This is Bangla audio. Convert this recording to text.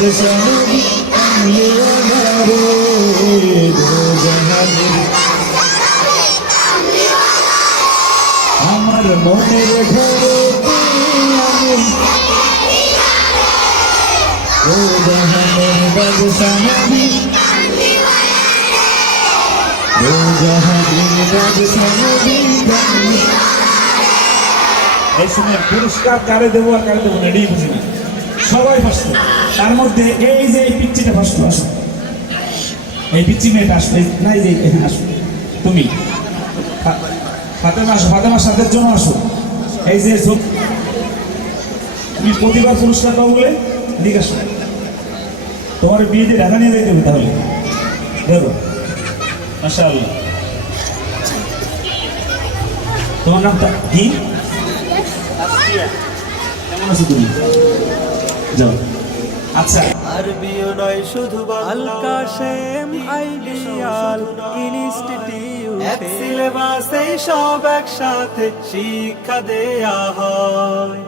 বাদশা নবী কামলিওয়ালা রে দো জাহানের আমার মনের ঘরে আমি ও জাহানের বাদশা নবী ও জাহানের বাদশা নবী এই সময় পুরস্কার কারে দেবো আর কারে দেবো না এটাই বুঝি না সবাই ফার্স্ট তার মধ্যে এই যে এই পিচ্চিটা ফার্স্ট আসো এই পিচ্চি মেয়েটা আসো না এই যে এখানে আসো তুমি ফাতেমা আসো ফাতেমার সাথে জন্য আসো এই যে তুমি প্রতিবার পুরস্কার পাবো বলে ঠিক আসো তোমার বিয়ে দিয়ে ঢাকা নিয়ে যাইতে হবে তাহলে দেখো মাশাআল্লাহ তোমার নামটা কি কেমন আছো তুমি যাও আচ্ছা আরবিও নয় শুধু আল কাশেম আইডিয়াল ইনস্টিটিউট এক সিলেবাসে সব একসাথে শিক্ষা দেয়া হয়।